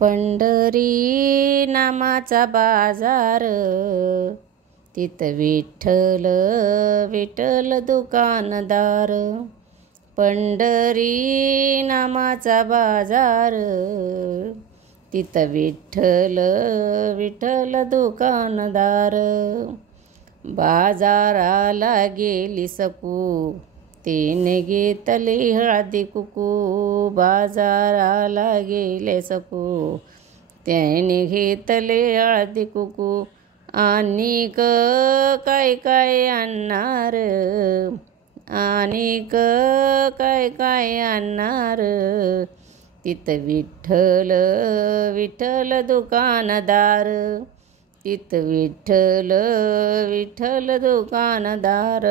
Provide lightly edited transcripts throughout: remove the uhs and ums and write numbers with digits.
पंढरी नामाचा बाजार, तिथं विठ्ठल विठ्ठल दुकानदार। पंढरी नामाचा बाजार, तिथं विठ्ठल विठ्ठल दुकानदार। बाजाराला गेली सकू, तिने घेतली हळदी कुकू। बाजाराला गेले सकू, त्याने घेतले हळदी कुकू। आणिक काय काय आणणार, आणिक काय काय आणणार, तिथं विठ्ठल विठ्ठल दुकानदार। तिथं विठ्ठल विठ्ठल दुकानदार।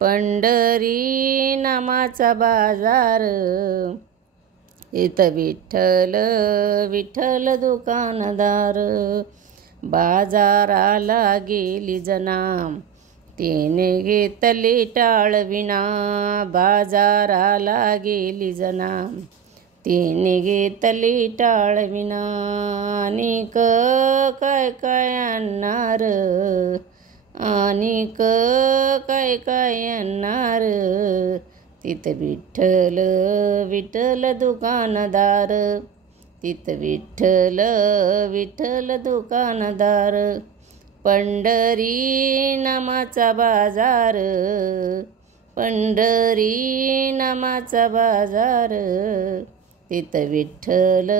पंढरी नामाचा बाजार, तिथं विठ्ठल विठ्ठल दुकानदार। बाजाराला गेली जना, तिने घेतली टाळविणा। बाजाराला गेली जना, तिने घेतली टाळविणा। आणिक काय काय आणणार, आणिक काय काय आणणार, तिथं विठ्ठल विठ्ठल दुकानदार। तिथं विठ्ठल विठ्ठल दुकानदार। पंढरी नामाचा बाजार, पंढरी नामाचा बाजार, तिथं विठ्ठल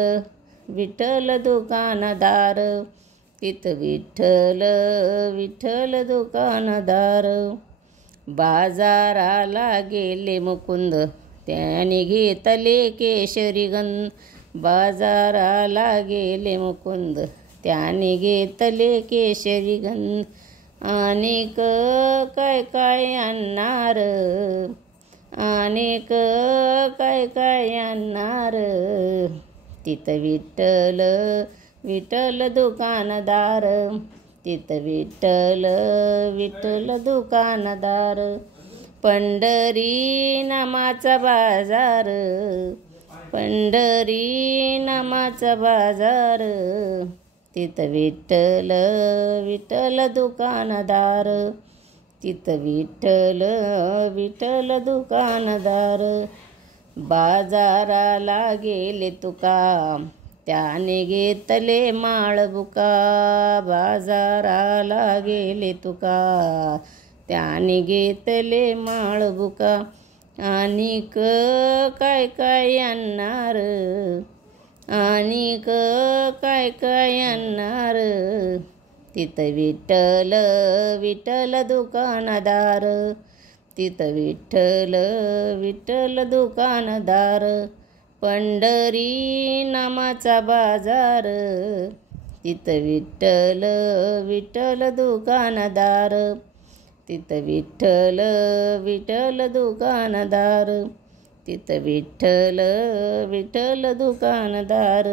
विठ्ठल दुकानदार। तिथं विठ्ठल विठ्ठल दुकानदार। बाजाराला गेले मुकुंद, त्याने घेतले केशरी गंध। बाजाराला गेले मुकुंद, त्याने घेतले केशरी गंध। आणिक काय काय आणणार, आणिक काय काय आणणार, तिथं विठ्ठल विठ्ठल दुकानदार। तिथं विठ्ठल विठ्ठल दुकानदार। पंढरी नामाचा बाजार, पंढरी नामाचा बाजार, तिथं विठ्ठल विठ्ठल दुकानदार। तिथं विठ्ठल विठ्ठल दुकानदार। बाजाराला गेले तुका, त्याने घेतले माळबुका। बाजाराला गेले तुका, त्याने घेतले माळबुका। आणिक काय काय आणणार, आणिक काय काय आणणार, तिथं विठ्ठल विठ्ठल दुकानदार। तिथं विठ्ठल विठ्ठल दुकानदार। पंढरी नामाचा बाजार, तिथं विठ्ठल विठ्ठल दुकानदार। तिथं विठ्ठल विठ्ठल दुकानदार। तिथं विठ्ठल विठ्ठल दुकानदार।